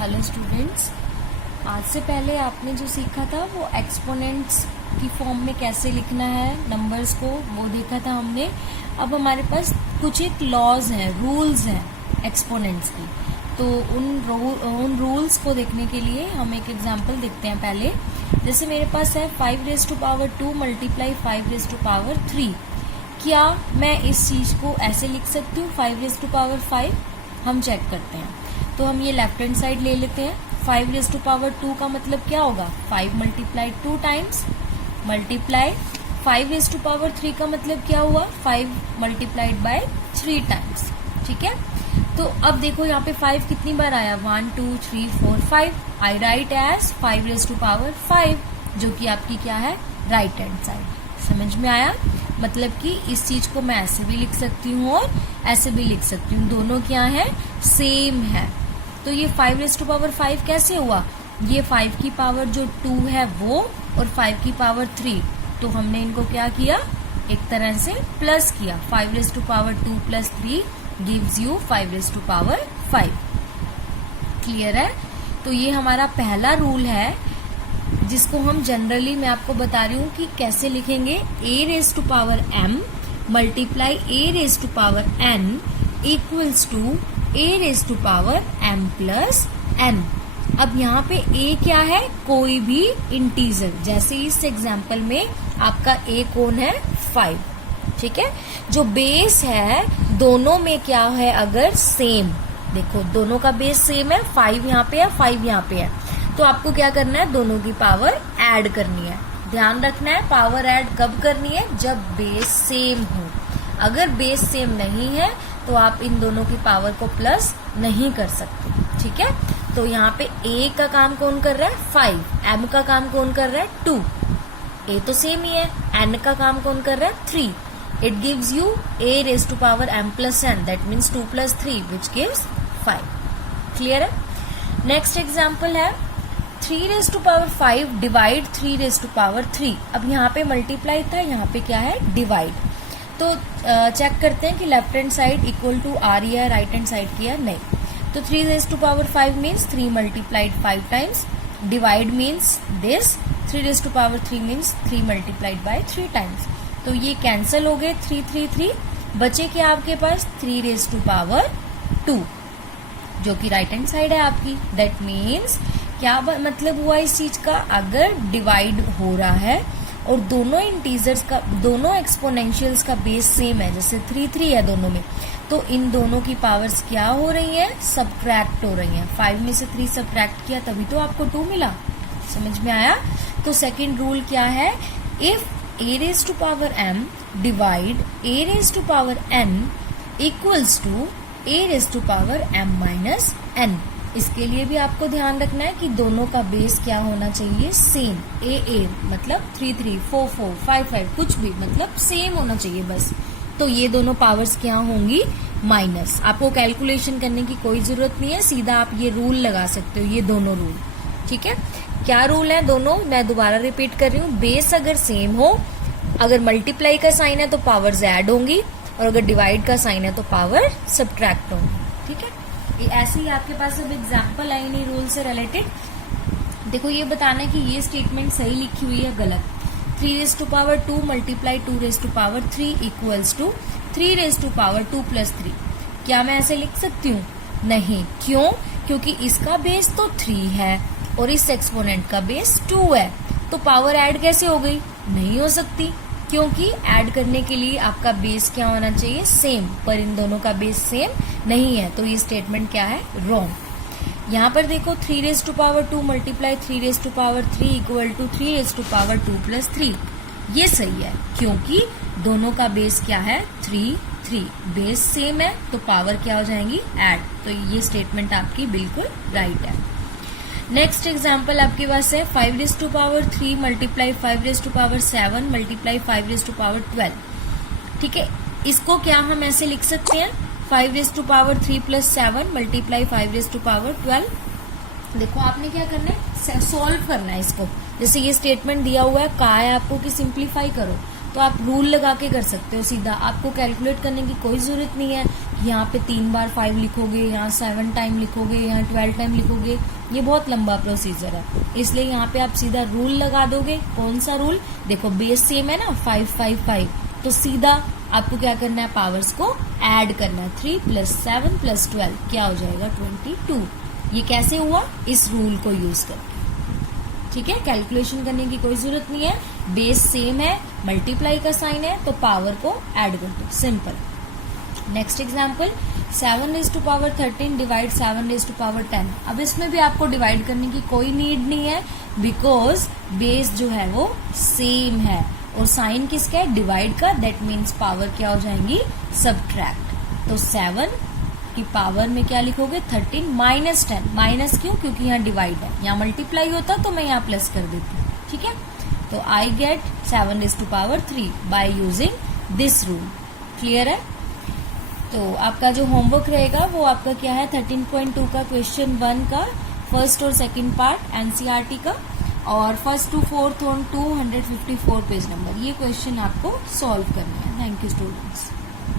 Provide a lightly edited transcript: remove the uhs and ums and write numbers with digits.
Hello students, आज से पहले आपने जो सीखा था वो एक्सपोनेंट्स की फॉर्म में कैसे लिखना है नंबर्स को, वो देखा था हमने। अब हमारे पास कुछ एक लॉज हैं, रूल्स हैं एक्सपोनेंट्स की। तो उन रूल्स को देखने के लिए हम एक एग्जांपल देखते हैं पहले। जैसे मेरे पास है 5⁻² मल्टीप्लाई 5⁻3। क्या मैं इस चीज को ऐसे लिख सकती हूँ 5⁻5? हम चेक करते हैं। तो हम ये लेफ्ट हैंड साइड ले लेते हैं। 5⁻2 का मतलब क्या होगा? 5 मल्टीप्लाई 2 टाइम्स, मल्टीप्लाई 5⁻3 का मतलब क्या हुआ? 5 मल्टीप्लाइड बाय 3 टाइम्स। ठीक है, तो अब देखो यहाँ पे 5 कितनी बार आया? 1 2 3 4 5। आई राइट एज 5⁻5, जो कि आपकी क्या है? Right hand side. समझ में आया? मतलब कि इस चीज को मैं ऐसे भी लिख सकती हूँ और ऐसे भी लिख सकती हूँ, दोनों क्या है? सेम है। तो ये 5⁻5 कैसे हुआ? ये 5 की पावर जो 2 है वो, और 5 की पावर 3, तो हमने इनको क्या किया? एक तरह से प्लस किया। 5⁻2 प्लस 3 गिव्स यू 5⁻5। क्लियर है? तो ये हमारा पहला रूल है, जिसको हम जनरली मैं आपको बता रही हूँ कि कैसे लिखेंगे। a⁻m multiply a⁻n equals to a⁻m plus n। अब यहाँ पे a क्या है? कोई भी इंटीजर। जैसे इस एग्जाम्पल में आपका a कौन है? 5। ठीक है, जो बेस है दोनों में क्या है? अगर सेम, देखो दोनों का बेस सेम है, 5 यहाँ पे है, 5 यहाँ पे है, तो आपको क्या करना है? दोनों की पावर ऐड करनी है। ध्यान रखना है, पावर ऐड कब करनी है? जब बेस सेम हो। अगर बेस सेम नहीं है तो आप इन दोनों की पावर को प्लस नहीं कर सकते। ठीक है, तो यहाँ पे a का काम कौन कर रहा है? 5। m का काम कौन कर रहा है? 2। a तो सेम ही है। n का काम कौन कर रहा है? 3। It gives you a⁻m plus n, that means 2 plus 3 which gives 5। Clear है? नेक्स्ट एग्जाम्पल है 3⁻5 डिवाइड 3⁻3। अब यहाँ पे मल्टीप्लाई था, यहाँ पे क्या है? डिवाइड। तो चेक करते हैं कि left hand side equal to आ रही है, राइट हैंड साइड की है? नहीं। तो 3⁻5 means 3 multiplied 5 times, divide means this, 3⁻3 means 3 multiplied by 3 times. तो ये कैंसिल हो गए, 3 3 3। बचे क्या आपके पास? 3⁻2, जो कि राइट हैंड साइड है आपकी। दैट मीन्स क्या मतलब हुआ इस चीज का? अगर डिवाइड हो रहा है और दोनों इंटीजर्स का, दोनों एक्सपोनेंशियल्स का बेस सेम है, जैसे 3 3 है दोनों में, तो इन दोनों की पावर्स क्या हो रही हैं? सब्ट्रैक्ट हो रही हैं। 5 में से 3 सब्ट्रैक्ट किया तभी तो आपको 2 मिला। समझ में आया? तो सेकंड रूल क्या है? If a⁻m divide a⁻n equals to a⁻m minus n। इसके लिए भी आपको ध्यान रखना है कि दोनों का बेस क्या होना चाहिए? सेम। a मतलब 3 3 4 4 5 5, कुछ भी मतलब सेम होना चाहिए बस। तो ये दोनों पावर्स क्या होंगी? माइनस। आपको कैलकुलेशन करने की कोई जरूरत नहीं है, सीधा आप ये रूल लगा सकते हो, ये दोनों रूल। ठीक है, क्या रूल है दोनों? मैं दोबारा रिपीट कर रही हूँ। बेस अगर सेम हो, अगर मल्टीप्लाई का साइन है तो पावर्स ऐड होंगी, और अगर डिवाइड का साइन है तो पावर सब्ट्रैक्ट होंगी। ठीक है, ऐसे ही आपके पास अब एग्जाम्पल है इन्हीं रूल से रिलेटेड। देखो, ये बताना है कि ये स्टेटमेंट सही लिखी हुई है गलत। 3⁻2 मल्टीप्लाई 2⁻3 इक्वल्स टू 3⁻2 प्लस 3। क्या मैं ऐसे लिख सकती हूँ? नहीं। क्यों? क्योंकि इसका बेस तो 3 है और इस एक्सपोनेंट का बेस 2 है, तो पावर ऐड कैसे हो गई? नहीं हो सकती, क्योंकि ऐड करने के लिए आपका बेस क्या होना चाहिए? सेम। पर इन दोनों का बेस सेम नहीं है, तो ये स्टेटमेंट क्या है? रॉन्ग। यहाँ पर देखो 3⁻2 मल्टीप्लाई 3⁻3 इक्वल टू 3⁻2 प्लस 3, ये सही है, क्योंकि दोनों का बेस क्या है? 3 3। बेस सेम है तो पावर क्या हो जाएंगी? ऐड। तो ये स्टेटमेंट आपकी बिल्कुल राइट है। नेक्स्ट एग्जाम्पल आपके पास है 5⁻3 मल्टीप्लाई 5⁻7 मल्टीप्लाई 5⁻12। ठीक है, इसको क्या हम ऐसे लिख सकते हैं? 5⁻3 प्लस 7 मल्टीप्लाई 5⁻12। देखो, आपने क्या करना है? सॉल्व करना है इसको। जैसे ये स्टेटमेंट दिया हुआ है, कहा है आपको कि सिंप्लीफाई करो, तो आप रूल लगा के कर सकते हो सीधा। आपको कैलकुलेट करने की कोई जरूरत नहीं है यहाँ पे 3 बार 5 लिखोगे, यहाँ 7 टाइम लिखोगे, यहाँ 12 टाइम लिखोगे, ये बहुत लंबा प्रोसीजर है। इसलिए यहाँ पे आप सीधा रूल लगा दोगे। कौन सा रूल? देखो बेस सेम है ना, 5 5 5, तो सीधा आपको क्या करना है, पावर्स को ऐड करना है। 3 + 7 + 12 क्या हो जाएगा, 22। ये कैसे हुआ? इस रूल को यूज करके। ठीक है, कैलकुलेशन करने की कोई जरूरत नहीं है, बेस सेम है, मल्टीप्लाई का साइन है, तो पावर को ऐड कर दो, सिंपल। Next example, 7⁻13 divide 7⁻10। अब इसमें भी आपको डिवाइड करने की कोई नीड नहीं है, बिकॉज बेस जो है वो सेम है और साइन किसका है, डिवाइड का, दैट मीन्स पावर क्या हो जाएंगी, सब्ट्रैक्ट। तो 7 की पावर में क्या लिखोगे, 13 - 10। माइनस क्यों? क्योंकि यहाँ डिवाइड है, यहाँ मल्टीप्लाई होता तो मैं यहाँ प्लस कर देती हूँ। ठीक है, तो I get 7⁻3 by using this rule. Clear है? तो आपका जो होमवर्क रहेगा वो आपका क्या है, 13.2 का क्वेश्चन 1 का फर्स्ट और सेकंड पार्ट एनसीईआरटी का, और first to fourth on 254 page number, ये क्वेश्चन आपको सॉल्व करना है। Thank you students.